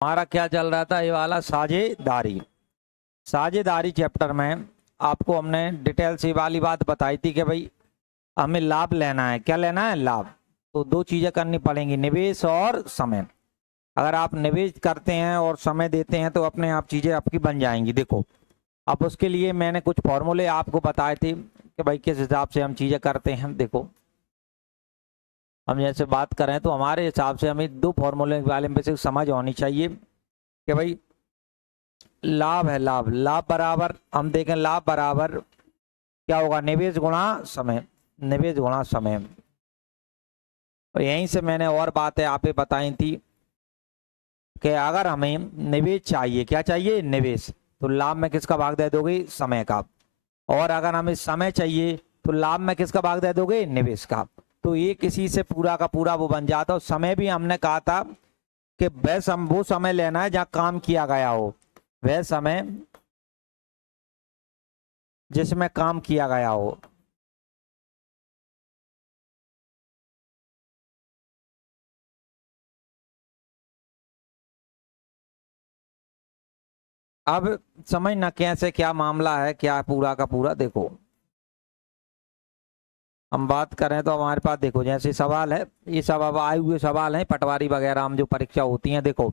हमारा क्या चल रहा था, ये वाला साझेदारी। साझेदारी चैप्टर में आपको हमने डिटेल से वाली बात बताई थी कि भाई हमें लाभ लेना है। क्या लेना है? लाभ। तो दो चीजें करनी पड़ेंगी, निवेश और समय। अगर आप निवेश करते हैं और समय देते हैं तो अपने आप चीजें आपकी बन जाएंगी। देखो, अब उसके लिए मैंने कुछ फॉर्मूले आपको बताए थे कि भाई किस हिसाब से हम चीजें करते हैं। देखो, हम जैसे बात करें तो हमारे हिसाब से हमें दो फॉर्मूले के बारे में बेसिक समझ होनी चाहिए कि भाई लाभ है, लाभ लाभ बराबर, हम देखें लाभ बराबर क्या होगा, निवेश गुणा समय, निवेश गुणा समय। और यहीं से मैंने और बातें आप बताई थी कि अगर हमें निवेश चाहिए, क्या चाहिए? निवेश, तो लाभ में किसका भाग दे दोगे? समय का। और अगर हमें समय चाहिए तो लाभ में किसका भाग दे दोगे? निवेश का। तो ये किसी से पूरा का पूरा वो बन जाता। और समय भी हमने कहा था कि वो समय लेना है जहाँ काम किया गया हो, वह समय जिसमें काम किया गया हो। अब समझना कैसे क्या मामला है, क्या पूरा का पूरा। देखो, हम बात करें तो हमारे पास देखो जैसे सवाल है, ये सब अब आए हुए सवाल हैं पटवारी वगैरह हम जो परीक्षा होती हैं। देखो,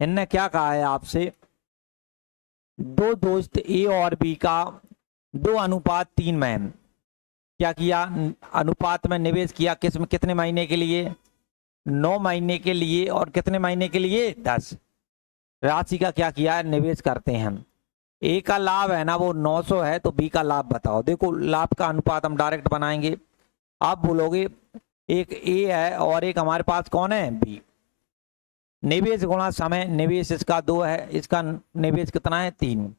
इनने क्या कहा है आपसे, दो दोस्त ए और बी का 2:3 में क्या किया, अनुपात में निवेश किया। किस में? कितने महीने के लिए? 9 महीने के लिए। और कितने महीने के लिए? 10। राशि का क्या किया है? निवेश करते हैं हम। ए का लाभ है ना वो 900 है, तो बी का लाभ बताओ। देखो, लाभ का अनुपात हम डायरेक्ट बनाएंगे। आप बोलोगे एक ए है और एक हमारे पास कौन है? बी। निवेश गुणा समय, निवेश इसका 2 है, इसका निवेश कितना है? 3।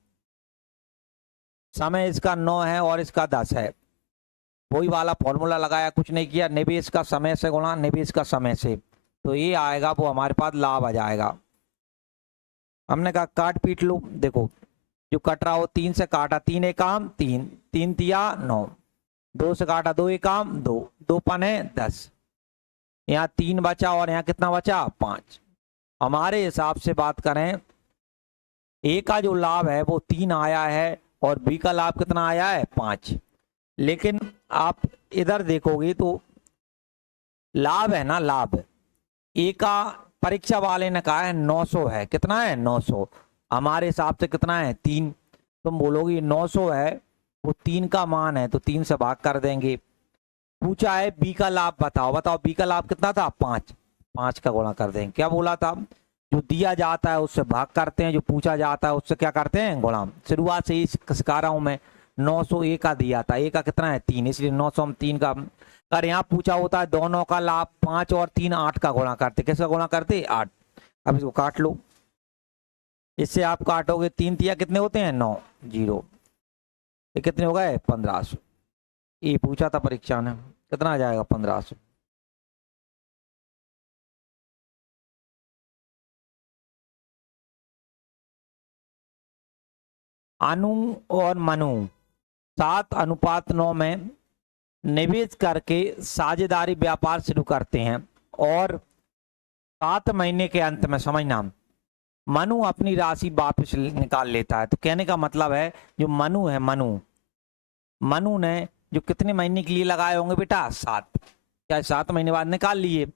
समय इसका 9 है और इसका 10 है। वही वाला फॉर्मूला लगाया, कुछ नहीं किया, निवेश का समय से गुणा निवेश का समय से, तो ये आएगा वो हमारे पास लाभ आ जाएगा। हमने कहा काट पीट लो। देखो, जो कट रहा हो 3 से काटा, 3 एकाम 3, 3 तिया 9, 2 से काटा 2 एकाम 2, 2 पने 10, यहाँ 3 बचा और यहाँ कितना बचा? 5। हमारे हिसाब से बात करें, ए का जो लाभ है वो 3 आया है और बी का लाभ कितना आया है? 5। लेकिन आप इधर देखोगे तो लाभ है ना, लाभ ए का परीक्षा वाले ने कहा है 900 है। कितना है? 900। हमारे हिसाब से कितना है? 3। तुम बोलोगे 900 है, वो 3 का मान है तो 3 से भाग कर देंगे। पूछा है बी का लाभ बताओ, बताओ बी का लाभ कितना था? 5। 5 का गुणा कर देंगे। क्या बोला था? जो दिया जाता है उससे भाग करते हैं, जो पूछा जाता है उससे क्या करते हैं? गुणा। शुरुआत से ही सिखा रहा हूं मैं। 900 ए का दिया था, ए का कितना है? 3, इसलिए 900 हम 3 का। अगर यहाँ पूछा होता है दोनों का लाभ 5 और 3 8 का गुणा करते। किसका गुणा करते? 8। अब इसको काट लो, इससे आप काटोगे 3 तिया कितने होते हैं? 9, 0, ये कितने हो गए? 1500। ये पूछा था परीक्षा ने, कितना आ जाएगा? 1500। अनु और मनु 7:9 में निवेश करके साझेदारी व्यापार शुरू करते हैं और 7 महीने के अंत में, समझना, मनु अपनी राशि वापस निकाल लेता है। तो कहने का मतलब है, जो मनु है, मनु ने जो कितने महीने के लिए लगाए होंगे बेटा? 7। क्या 7 महीने बाद निकाल लिए?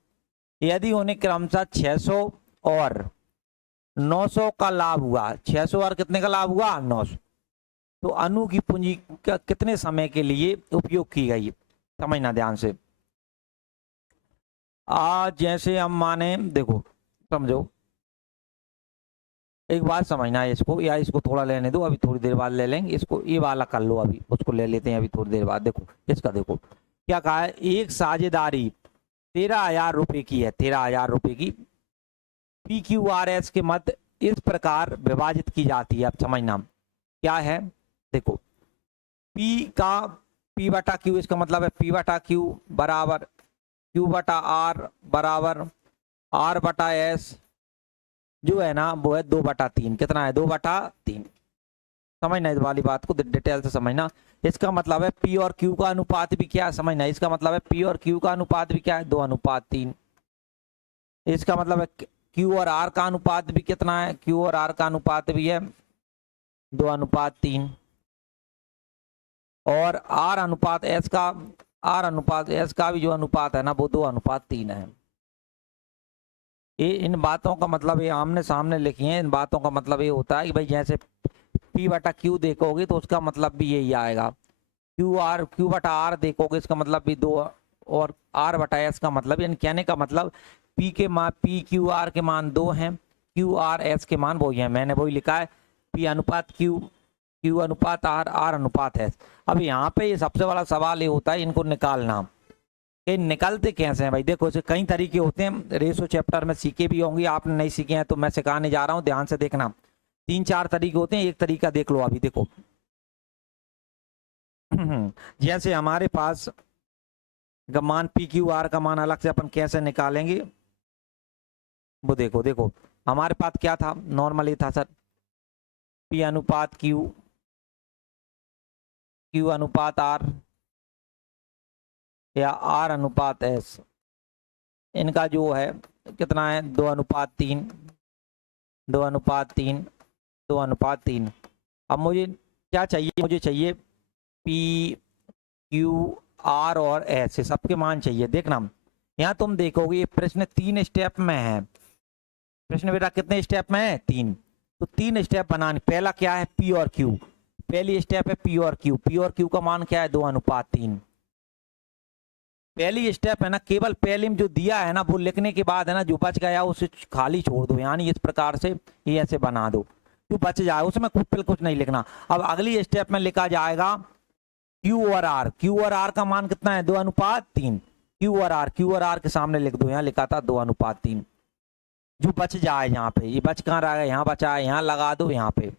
यदि उन्हें क्रमशः 600 और 900 का लाभ हुआ, 600 और कितने का लाभ हुआ? 900, तो अनु की पूंजी का कितने समय के लिए उपयोग की गई? समझना ध्यान से। आज जैसे हम माने, देखो समझो, एक बात समझना है इसको, या इसको थोड़ा लेने दो, अभी थोड़ी देर बाद ले लेंगे इसको। ये वाला कर लो, अभी उसको ले लेते हैं अभी थोड़ी देर बाद। देखो इसका, देखो क्या कहा है, एक साझेदारी 13,000 रुपए की है, 13,000 रुपए की। PQRS के मध्य इस प्रकार विभाजित की जाती है। अब समझना क्या है। देखो, P का P/Q, इसका मतलब है P/Q बराबर Q/R बराबर R/S, जो है ना वो है 2/3। कितना है? 2/3। समझना इस वाली बात को डिटेल से समझना। इसका मतलब है P और Q का अनुपात भी क्या है? समझना, इसका मतलब है P और Q का अनुपात भी क्या है? 2:3। इसका मतलब है क्यू और आर का अनुपात भी कितना है, क्यू और आर का अनुपात भी है 2:3, और आर अनुपात एस का, आर अनुपात एस का भी जो अनुपात है ना वो 2:3 है। ये इन बातों का मतलब ये आमने सामने लिखी है, इन बातों का मतलब ये होता है कि भाई जैसे P बटा Q देखोगे तो उसका मतलब भी यही आएगा, Q बटा R देखोगे इसका मतलब भी 2, और R बटा S का मतलब, यानी कहने का मतलब P के मान, P Q R के मान 2 हैं, Q R S के मान वही है, मैंने वही लिखा है P अनुपात Q, Q अनुपात R, R अनुपात S। अब यहाँ पे ये सबसे बड़ा सवाल ये होता है इनको निकालना, ये निकलते कैसे हैं भाई। देखो इसे कई तरीके होते हैं, रेशो चैप्टर में सीखे भी होंगे, आपने नहीं सीखे हैं तो मैं सिखाने जा रहा हूँ, ध्यान से देखना। 3-4 तरीके होते हैं, एक तरीका देख लो अभी देखो। जैसे हमारे पास मान पी क्यू आर का मान अलग से अपन कैसे निकालेंगे वो देखो। देखो हमारे पास क्या था, नॉर्मल ये था सर पी अनुपात क्यू, क्यू अनुपात आर या आर अनुपात एस, इनका जो है कितना है 2:3, 2:3, 2:3। अब मुझे क्या चाहिए, मुझे चाहिए पी क्यू आर और एस, सबके मान चाहिए। देखना यहाँ तुम देखोगे ये प्रश्न 3 स्टेप में है, प्रश्न बेटा कितने स्टेप में है 3, तो 3 स्टेप बनाने। पहला क्या है पी और क्यू, पहली स्टेप है पी और क्यू, पी और क्यू का मान क्या है 2:3। पहली स्टेप है ना, केवल पहले में जो दिया है ना वो लिखने के बाद है ना जो बच गया उसे खाली छोड़ दो, यानी इस प्रकार से ये ऐसे बना दो, जो बच जाए उसमें कुछ नहीं लिखना। अब अगली स्टेप में लिखा जाएगा क्यू और आर, क्यू और आर का मान कितना है 2:3, क्यू और आर के सामने लिख दो, यहाँ लिखा था 2:3, जो बच जाए यहाँ पे, ये बच कहाँ रहा है, यहाँ बचा है, यहाँ लगा दो यहाँ पे।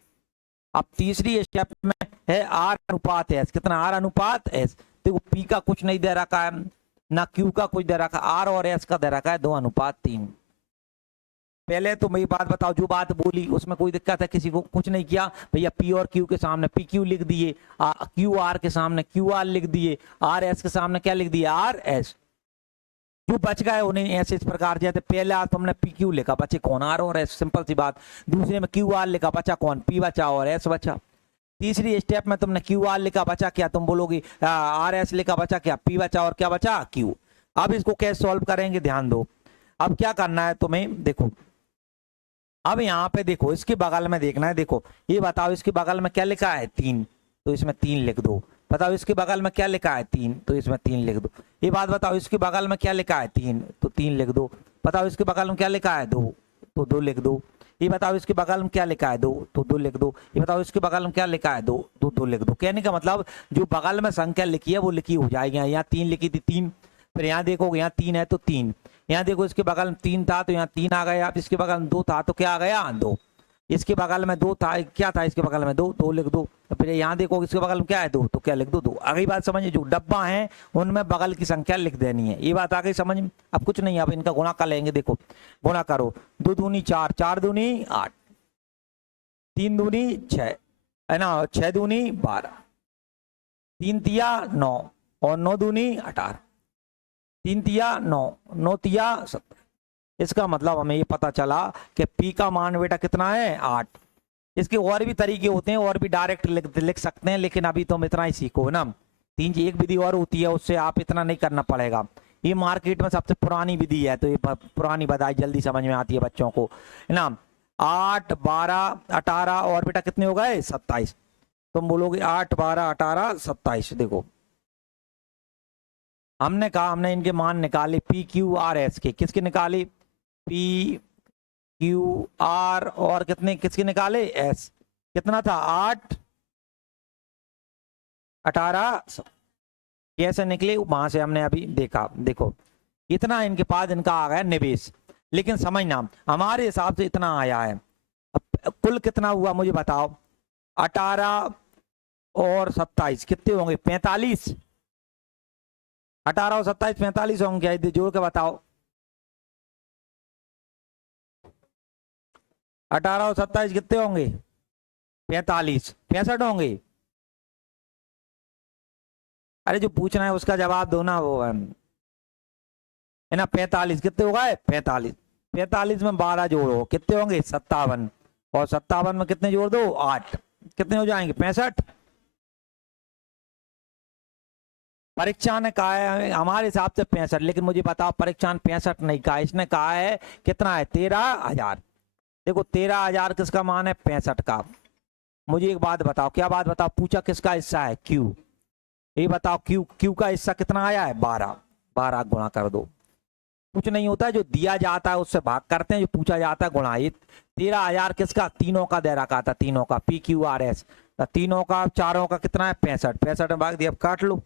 अब तीसरी स्टेप में है आर अनुपात एस, कितना आर अनुपात एस, देखो पी का कुछ नहीं दे रखा है ना क्यू का कुछ दे रखा, आर और एस का दे रखा है 2:3। पहले तो मेरी बात बताओ, जो बात बोली उसमें कोई दिक्कत है, किसी को कुछ नहीं किया भैया, पी और क्यू के सामने पी क्यू लिख दिए, क्यू आर के सामने क्यू आर लिख दिए, आर एस के सामने क्या लिख दिया आर एस, जो बच गए उन्हें ऐसे इस प्रकार जैसे पहले आज तुमने पी क्यू लिखा, बचे कौन आर और एस, सिंपल सी बात। दूसरे में क्यू आर लिखा, बचा कौन पी बचा और एस बचा। तीसरी स्टेप में तुमने क्यू आर लिखा, बचा क्या, तुम बोलोगी आर एस लिखा, बचा क्या पी बचा, और क्या बचा क्यू। अब इसको कैसे सॉल्व करेंगे ध्यान दो। अब क्या करना है तुम्हें, देखो अब यहाँ पे देखो इसके बगल में देखना है, देखो ये बताओ इसके बगल में क्या लिखा है 3, तो इसमें 3 लिख दो। बताओ इसके बगल में क्या लिखा है 3, तो इसमें 3 लिख दो। ये बात बताओ इसके बगल में क्या लिखा है 3, तो 3 लिख दो। बताओ इसके बगल में क्या लिखा है 2, तो 2 लिख दो। ये बताओ इसके बगल में क्या लिखा है 2, तो 2 लिख दो। ये बताओ इसके बगल में क्या लिखा है 2, तो 2 लिख दो। कहने का मतलब जो बगल में संख्या लिखी है वो लिखी हो जाएगी। यहाँ 3 लिखी थी 3, फिर यहाँ देखोगे यहाँ 3 है तो 3, यहाँ देखो इसके बगल में 3 था तो यहाँ 3 आ गया, अब इसके बगल में 2 था तो क्या आ गया 2, इसके बगल में 2 था, क्या था इसके बगल में 2, 2 लिख दो। फिर यहाँ देखो इसके बगल में क्या है 2, तो क्या लिख दो 2। अगली बात समझिए, जो डब्बा है उनमें बगल की संख्या लिख देनी है, ये बात आ गई समझ में। अब कुछ नहीं, अब इनका गुणा कर लेंगे, देखो गुणा करो, 2 दूनी 4, 4 दूनी 8, 3 दूनी 6 है ना, 6 दूनी 12, 3 तिया 9 और 9 दूनी 18, 3 तिया 9, 9 तिया 17। इसका मतलब हमें ये पता चला कि पी का मान बेटा कितना है 8। इसके और भी तरीके होते हैं, और भी डायरेक्ट लिख सकते हैं, लेकिन अभी तुम इतना ही सीखो ना। एक विधि और होती है, उससे आप इतना नहीं करना पड़ेगा, ये मार्केट में सबसे पुरानी विधि है, तो ये पुरानी बधाई जल्दी समझ में आती है बच्चों को, है ना। 8, 12, 18 और बेटा कितने हो गए 27। तुम बोलोगे 8, 12, 18, 27। देखो हमने कहा हमने इनके मान निकाले पी क्यू आर एस के, किसके निकाले पी क्यू आर, और कितने किसके निकाले एस, कितना था 8, 18, कैसे निकले वहां से हमने अभी देखा। देखो इतना इनके पास इनका आ गया निवेश, लेकिन समझना हमारे हिसाब से इतना आया है। अब कुल कितना हुआ मुझे बताओ, 18 और 27 कितने होंगे 45, 18 और 27 45 होंगे, जोड़ के बताओ 18 और 27 कितने होंगे 45, 65 होंगे। अरे जो पूछना है उसका जवाब दो ना, वो है ना 45, कितने हो गए 45, 45 में 12 जोड़ो, कितने होंगे 57, और 57 में कितने जोड़ दो 8, कितने हो जाएंगे 65। परीक्षा ने कहा है हमारे हिसाब से 65, लेकिन मुझे बताओ परीक्षा ने 65 नहीं कहा, इसने कहा है कितना है 13,000। देखो 13,000 किसका मान है 65 का। मुझे एक बात बताओ, क्या बात बताओ, पूछा किसका हिस्सा है क्यू, ये बताओ क्यू, क्यू का हिस्सा कितना आया है 12, 12 गुणा कर दो। कुछ नहीं होता है, जो दिया जाता है उससे भाग करते हैं, जो पूछा जाता है गुणा। ये 13,000 किसका, तीनों का दे रखा था, तीनों का PQRS, तीनों का चारों का कितना है 65, 65 में भाग दिया, अब काट लो।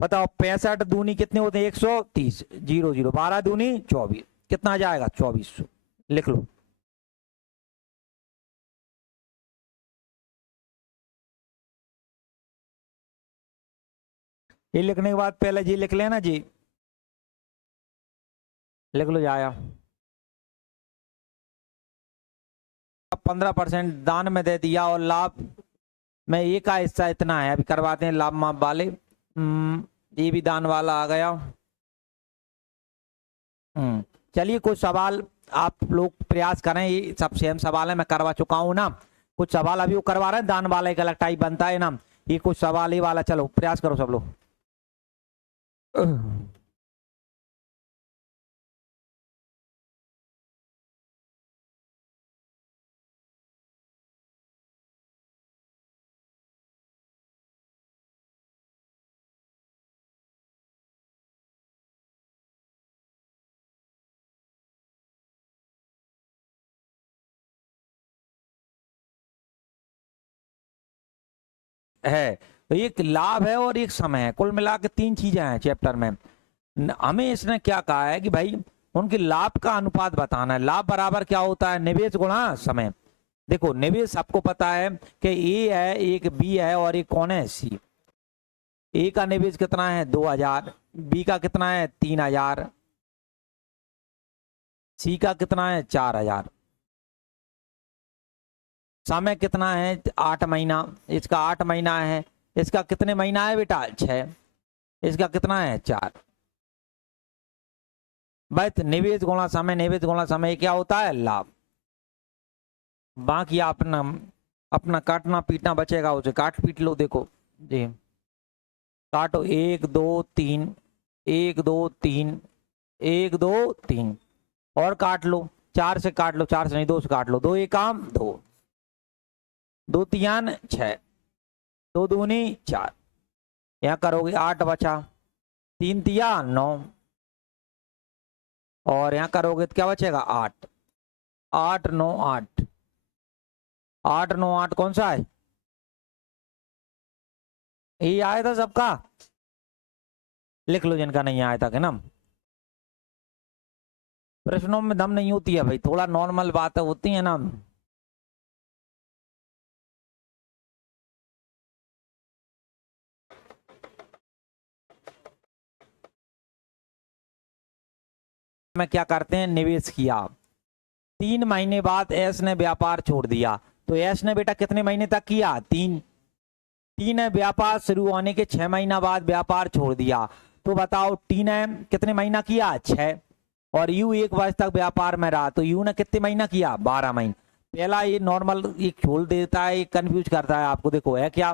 बताओ 65 दूनी कितने होते हैं 130, 0 0, 12 दूनी 24, कितना आ जाएगा 2400, लिख लो। ये लिखने के बाद पहले जी लिख लेना जी, लिख लो जाया। 15% दान में दे दिया और लाभ में एक का हिस्सा इतना है, अभी करवाते हैं लाभ माप वाले। ये भी दान वाला आ गया। चलिए कुछ सवाल आप लोग प्रयास करें, ये सब सेम सवाल है, मैं करवा चुका हूं ना। कुछ सवाल अभी वो करवा रहे हैं, दान वाला एक अलग टाइप बनता है ना, ये कुछ सवाल ये वाला, चलो प्रयास करो सब लोग। है तो एक लाभ है और एक समय है, कुल मिला के 3 चीजें हैं चैप्टर में। हमें इसने क्या कहा है कि भाई उनके लाभ का अनुपात बताना है। लाभ बराबर क्या होता है, निवेश गुणा समय। देखो निवेश आपको पता है कि ए है, एक बी है और एक कौन है सी। ए का निवेश कितना है 2,000, बी का कितना है 3,000, सी का कितना है 4,000। समय कितना है 8 महीना, इसका 8 महीना है, इसका कितने महीना है बेटा 6, इसका कितना है 4। बस निवेश गुणा समय, निवेश गुणा समय क्या होता है लाभ। बाकी अपना अपना काटना पीटना बचेगा, उसे काट पीट लो। देखो जी काटो, 1 2 3, 1 2 3, 1 2 3, और काट लो, 4 से काट लो, 4 से नहीं 2 से काट लो, 2 एक काम 2, 2 3 6, 2 दूनी 4, यहाँ करोगे 8 बचा, 3 तिया 9, और यहाँ करोगे तो क्या बचेगा 8, 8 9 8, 8 9 8 कौन सा है, ये आया था सबका, लिख लो जिनका नहीं आया था कि ना। प्रश्नों में दम नहीं होती है भाई, थोड़ा नॉर्मल बातें होती है ना। में क्या करते हैं, निवेश किया, 3 महीने बाद एस ने व्यापार छोड़ दिया, तो एस ने बेटा कितने महीने तक किया 3, 3 ने व्यापार शुरू होने के 6 महीना बाद व्यापार छोड़ दिया, तो बताओ टी ने कितने महीना किया 6, और यू 1 वर्ष तक व्यापार में रहा, तो यू ने कितने महीना किया 12 महीने। पहला ये नॉर्मल ये छोड़ देता है, कंफ्यूज करता है आपको। देखो है क्या,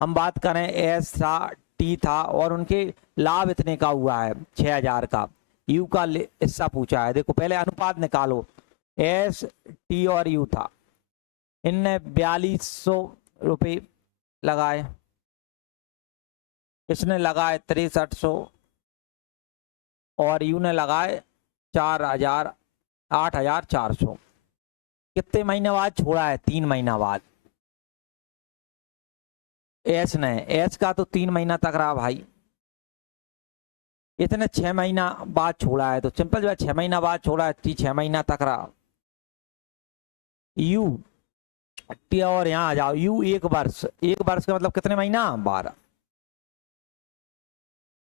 हम बात करें एस था, टी था, और उनके लाभ इतने का हुआ है 6,000 का, यू का हिस्सा पूछा है। देखो पहले अनुपात निकालो, एस टी और यू था, इनने 4,200 रुपये लगाए, इसने लगाए 6,300, और यू ने लगाए 4,000, 8,400। कितने महीने बाद छोड़ा है 3 महीना बाद। एस ने, एस का तो 3 महीना तक रहा भाई, इतने 6 महीना बाद छोड़ा है, तो सिंपल जो है 6 महीना बाद छोड़ा है, 6 महीना तक रहा। यू टी, और यहाँ आ जाओ यू 1 वर्ष, 1 वर्ष का मतलब कितने महीना 12।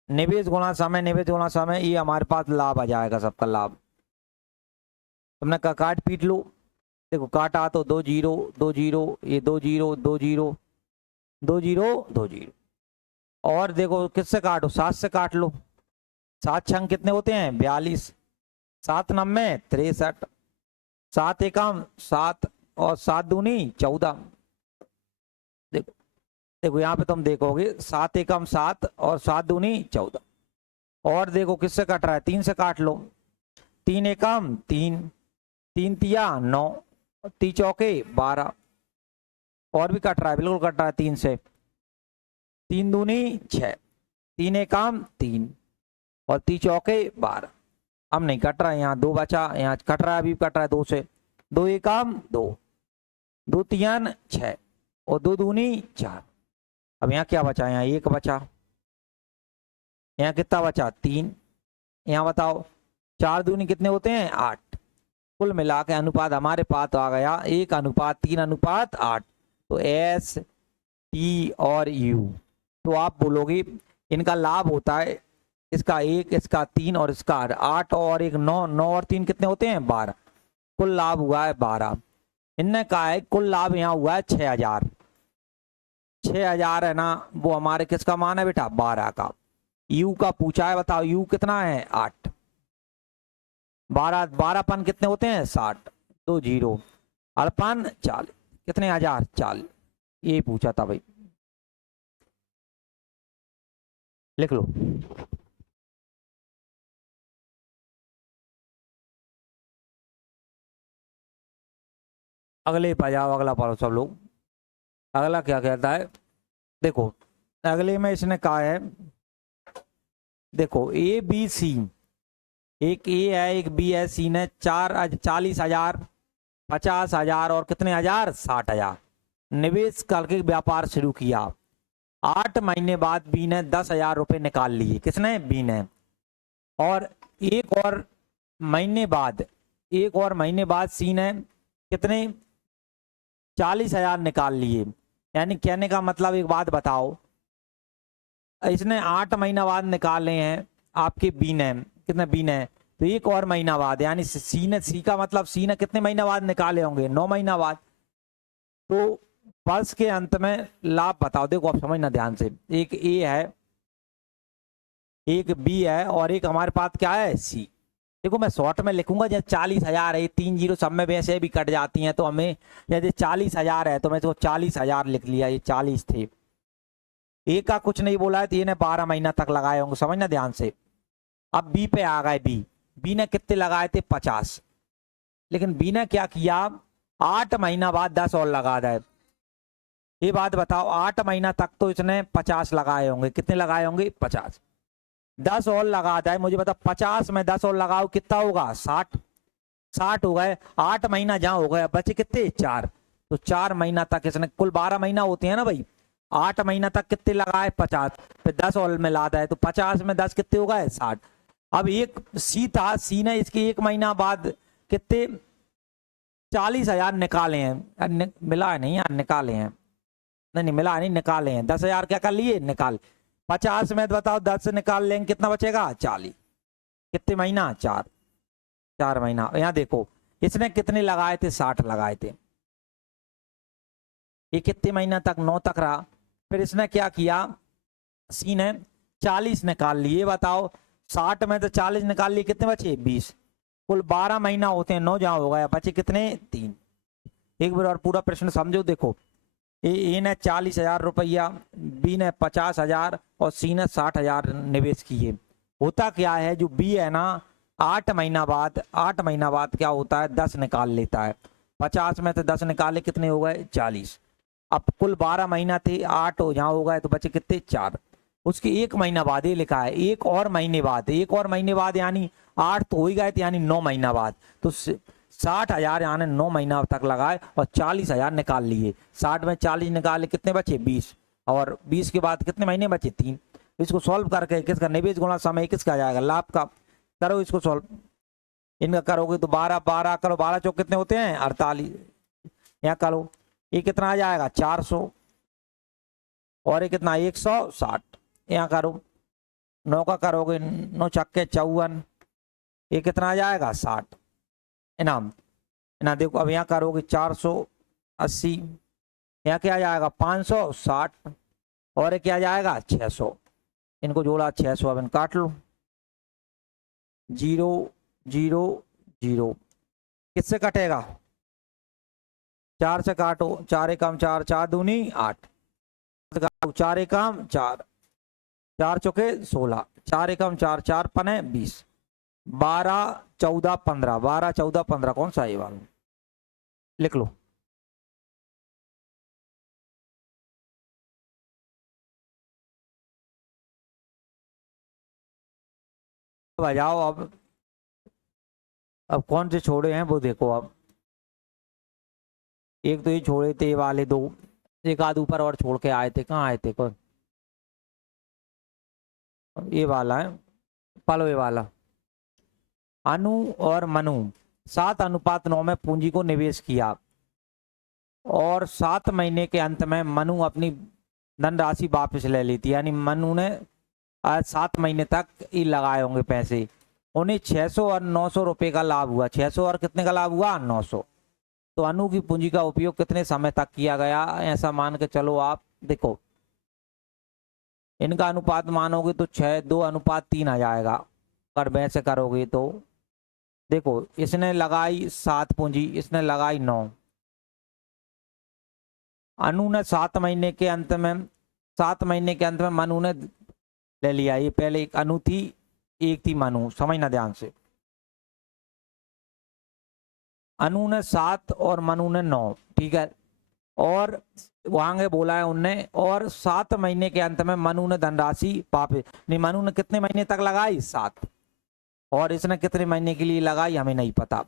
निवेश गुणा समय, निवेश गुणा समय, ये हमारे पास लाभ आ जाएगा, सबका लाभ। तुमने का काट पीट लो, देखो काटा तो 2 0 2 0, ये 2 0 2 0 2 0 2 0, और देखो किससे काटो 7 से काट लो, 7 छंग कितने होते हैं 42, 7 नब्बे 63, 7 एकम 7 और 7 दूनी 14। देखो देखो यहाँ पे तुम देखोगे 7 एकम 7 और 7 दूनी 14। और देखो किससे कट रहा है, 3 से काट लो। 3 एकम 3, 3 तिया 9, 3 चौके 12। और भी कट रहा है, बिल्कुल कट रहा है 3 से। 3 दूनी 6, 3 एकम 3 और 3 चौके 12। अब नहीं कट रहा है, यहाँ 2 बचा, यहाँ कट रहा है, अभी कट रहा है 2 से। 2 एकम 2, 2 तियान 6 और 2 दूनी 4। अब यहाँ क्या बचा, यहाँ 1 बचा, यहाँ कितना बचा 3। यहाँ बताओ 4 दूनी कितने होते हैं 8। कुल मिला के अनुपात हमारे पास आ गया 1:3:8। तो एस टी और यू। तो आप बोलोगे इनका लाभ होता है इसका 1, इसका 3 और इसका 8 और 1 9, 9 और 3 कितने होते हैं 12। कुल लाभ हुआ है 12। इनने कहा है कुल लाभ यहाँ हुआ है 6000। 6000 है ना, वो हमारे किसका मान है बेटा 12 का। यू का पूछा है, बताओ यू कितना है 8। 12 12 कितने होते हैं 60, 2 0 अरपन 40, कितने हजार 40। ये पूछा था भाई, लिख लो। अगले पे जाओ, अगला पढ़ो सब लोग। अगला क्या कहता है, देखो अगले में इसने कहा है, देखो ए बी सी, एक ए है एक बी है, सी ने 40,000 50,000 और कितने हजार 60,000 निवेश करके व्यापार शुरू किया। 8 महीने बाद बी ने 10,000 रुपए निकाल लिए, किसने बी ने। और एक और महीने बाद सी ने कितने 40,000 निकाल लिए। यानी कहने का मतलब एक बात बताओ, इसने 8 महीना बाद निकाले हैं आपके बी ने, कितने बी ने, तो एक और महीना बाद, यानी सी का मतलब सी ने कितने महीना बाद निकाले होंगे 9 महीना बाद। तो वर्ष के अंत में लाभ बताओ। देखो आप समझना ध्यान से, एक ए है एक बी है और एक हमारे पास क्या है सी। देखो मैं शॉर्ट में लिखूंगा, जैसे 40,000 है, 3 जीरो सब में वैसे भी कट जाती हैं, तो हमें जैसे 40,000 है तो मैं इसको 40,000 लिख लिया, ये 40 थे। ए का कुछ नहीं बोला है तो ये 12 महीना तक लगाए होंगे, समझना ध्यान से। अब बी पे आ गए, बी ने कितने लगाए थे 50, लेकिन बी ने क्या किया 8 महीना बाद 10 और लगा दे। ये बात बताओ 8 महीना तक तो इसने 50 लगाए होंगे, कितने लगाए होंगे 50, 10 और लगा दे। मुझे बता 50 में 10 और लगाओ कितना होगा 60, 60 हो गए। 8 महीना जहां हो गया बचे कितने 4, तो 4 महीना तक इसने, कुल 12 महीना होते हैं ना भाई, 8 महीना तक कितने लगाए 50, फिर 10 और मिला दे तो 50 में 10 कितने हो गए 60। अब एक सी था, सी ने इसके 1 महीना बाद कितने 40,000 निकाले हैं, मिला है नहीं यार, निकाले हैं, नहीं मिला नहीं, निकाले हैं। 10,000 क्या कर लिए निकाल, 50 में बताओ 10 से निकाल लेंगे कितना बचेगा 40, कितने महीना 4 महीना। यहाँ देखो इसने कितने लगाए थे 60 लगाए थे, ये कितने महीना तक 9 तक रहा। फिर इसने क्या किया सी ने 40 निकाल लिए, बताओ 60 में तो 40 निकाल लिए, कितने बचे 20, कुल 12 महीना होते हैं, 9 जहां हो गया बचे कितने 3। एक बार और पूरा प्रश्न समझो। देखो ए ने 40,000 रुपया, बी ने 50,000 और सी ने 60,000 निवेश किए। होता क्या है जो बी है ना 8 महीना बाद क्या होता है 10 निकाल लेता है। 50 में से 10 निकाले कितने हो गए 40। अब कुल 12 महीना थे, 8 जहाँ हो गए तो बचे कितने 4। उसके 1 महीना बाद ये लिखा है, एक और महीने बाद यानी 8 तो हो ही गए थे, यानी 9 महीना बाद। तो 60,000 यानी 9 महीना तक लगाए और 40,000 निकाल लिए। 60 में 40 निकाले कितने बचे 20, और 20 के बाद कितने महीने बचे 3। इसको सॉल्व करके किसका निवेश गुणा समय किसका जाएगा लाभ का, करो इसको सॉल्व। इनका करोगे तो 12 करो, 12 चौक कितने होते हैं 48। यहाँ करो ये कितना आ जाएगा 400 और ये कितना 160। यहाँ करो 9 का करोगे 9 छक्के 54, ये कितना आ जाएगा 60 इनाम। ना देखो अब यहाँ करोगे 480, यहाँ क्या जाएगा 560 और क्या जाएगा 600। इनको जोड़ा 600, अब इन काट लो 0 जीरो जीरो, किससे कटेगा? 4 से काटो, 4 एकम 4, 4 दूनी 8, 4 एकम 4, 4 चौके 16, 4 एकम 4, 4 पने 20, 12 14 15, 12 14 15, कौन सा ये वाला? लिख लो। बजाओ अब कौन से छोड़े हैं वो देखो। अब एक तो ये छोड़े थे, ये वाले दो, एक आध ऊपर और छोड़ के आए थे, कहाँ आए थे कौन? ये वाला है, पालो ये वाला। अनु और मनु 7:9 में पूंजी को निवेश किया और 7 महीने के अंत में मनु अपनी धनराशि वापस ले ली थी। यानी मनु ने आज 7 महीने तक ही लगाए होंगे पैसे, उन्हें 600 और 900 रुपए का लाभ हुआ। 600 और कितने का लाभ हुआ? 900। तो अनु की पूंजी का उपयोग कितने समय तक किया गया, ऐसा मान के चलो। आप देखो इनका अनुपात मानोगे तो 6:2:3 आ जाएगा। अगर वैसे करोगे तो देखो, इसने लगाई 7 पूंजी, इसने लगाई 9। अनु ने 7 महीने के अंत में, 7 महीने के अंत में मनु ने ले लिया। ये पहले एक अनु थी, एक थी मनु, समझना ध्यान से। अनु ने 7 और मनु ने 9, ठीक है। और वहां बोला है उनने, और 7 महीने के अंत में मनु ने धनराशि वापस नहीं। मनु ने कितने महीने तक लगाई? 7। और इसने कितने महीने के लिए लगाई हमें नहीं पता,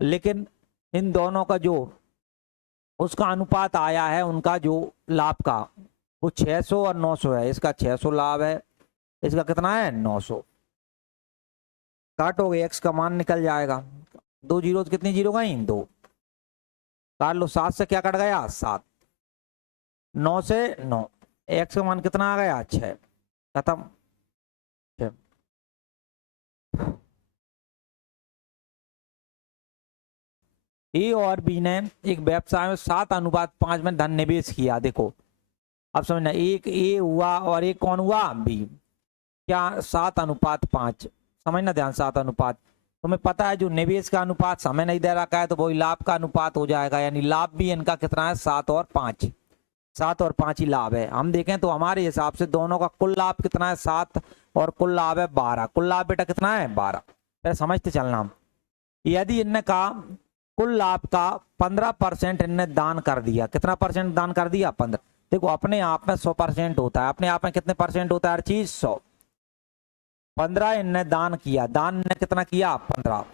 लेकिन इन दोनों का जो उसका अनुपात आया है, उनका जो लाभ का, वो 600 और 900 है। इसका 600 लाभ है, इसका कितना है? 900। काटोगे एक्स का मान निकल जाएगा। 2 जीरो कितनी जीरो गई? 2। काट लो, 7 से क्या कट गया? 7। 9 से 9, एक्स का मान कितना आ गया? 6। खत्म। ए और बी ने एक व्यवसाय में 7:5 में धन निवेश किया। देखो अब समझना, एक ए हुआ और एक कौन हुआ? बी। क्या? 7:5, समझना ध्यान। 7:5 तुम्हें पता है, जो निवेश का अनुपात समय नहीं दे रखा है तो वही लाभ का अनुपात हो जाएगा। यानी लाभ भी इनका कितना है? 7 और 5, 7 और 5 ही लाभ है। हम देखें तो हमारे हिसाब से दोनों का कुल लाभ कितना है? 7, और कुल लाभ है 12। कुल लाभ बेटा कितना है? 12। फिर समझते चलना। यदि इनने का कुल लाभ का 15% इनने दान कर दिया, कितना परसेंट दान कर दिया? 15। देखो अपने आप में 100% होता है, अपने आप में कितने परसेंट होता है हर चीज? 100। 15 इनने दान किया, दान ने कितना किया? 15।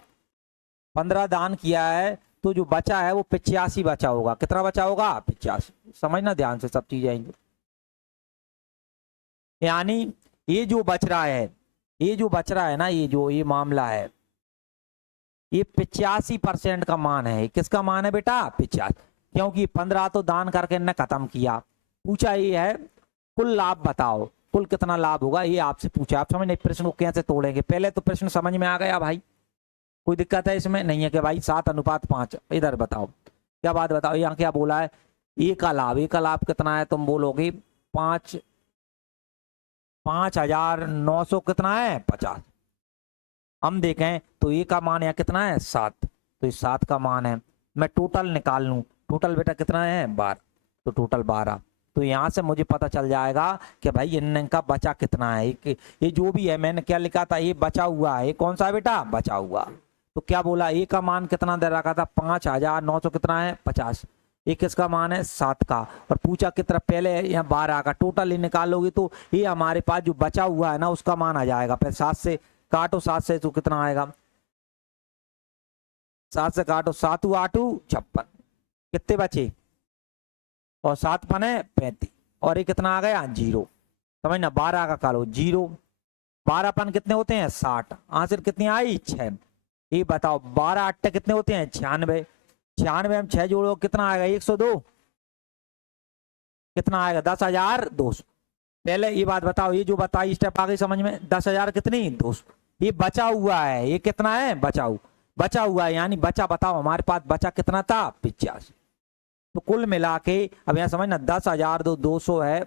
15 दान किया है, तो जो बचा है वो 85 बचा होगा। कितना बचा होगा? 85। समझना ध्यान से, सब चीजें आएंगी। यानी ये जो बच रहा है, ये जो बच रहा है ना, ये जो ये मामला है, ये 85% का मान है। किसका मान है बेटा? 85। क्योंकि 15 तो दान करके इनने खत्म किया। पूछा ये है कुल लाभ बताओ, कुल कितना लाभ होगा, ये आपसे पूछा। आप समझ नहीं प्रश्न को कैसे तोड़ेंगे? पहले तो प्रश्न समझ में आ गया भाई, कोई दिक्कत है इसमें? नहीं है कि भाई 7:5। इधर बताओ क्या बात, बताओ यहाँ क्या बोला है? ए का लाभ, ए का लाभ कितना है? तुम बोलोगे 5,900 कितना है? 50। हम देखें तो ए का मान यहाँ कितना है? 7। तो इस 7 का मान है, मैं टोटल निकाल लूं। टोटल बेटा कितना है? 12। तो टोटल 12। तो यहाँ से मुझे पता चल जाएगा कि भाई इनका बचा कितना है। ये जो भी है, मैंने क्या लिखा था? ये बचा हुआ है। ये कौन सा बेटा? बचा हुआ। तो क्या बोला? ए का मान कितना दे रखा था? 5,900 कितना है? 50। ये किसका मान है? 7 का। और पूछा कितना? पहले यहाँ 12 का। टोटल ही निकालोगे तो ये हमारे पास जो बचा हुआ है ना, उसका मान आ जाएगा। फिर 7 से काटो, 7 से तो कितना आएगा? 7 से काटो, 7 8 56, कितने बचे? और 7 पने 35, और ये कितना आ गया? 0। समझना, 12 का कालो 0। 12 पन कितने होते हैं? 60। आंसर कितनी आई? 6। ये बताओ 12 8 कितने होते हैं? 96। 96 में 6 जोड़ो कितना आएगा? 102। कितना आएगा? 10,200। पहले ये बात बताओ, ये जो बताई स्टेप आ गई समझ में? 10,000 कितनी? 200। ये बचा हुआ है, ये कितना है? बचा हुआ है। यानी बचा, बताओ हमारे पास बचा कितना था? 85। तो कुल मिला के अब यहाँ समझना, 10,200 है,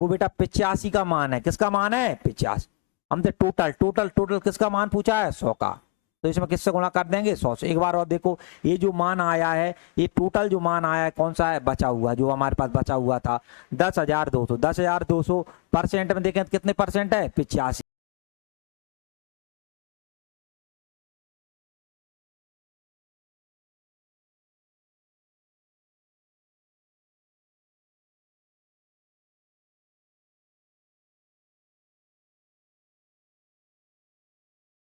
वो बेटा 85 का मान है। किसका मान है? 85। हमसे टोटल किसका मान पूछा है? 100 का। तो इसमें किससे गुणा कर देंगे 100 से। एक बार और देखो, ये जो मान आया है, ये टोटल जो मान आया है कौन सा है, बचा हुआ, जो हमारे पास बचा हुआ था 10,200। 10,200 परसेंट में देखें तो कितने परसेंट है, 85।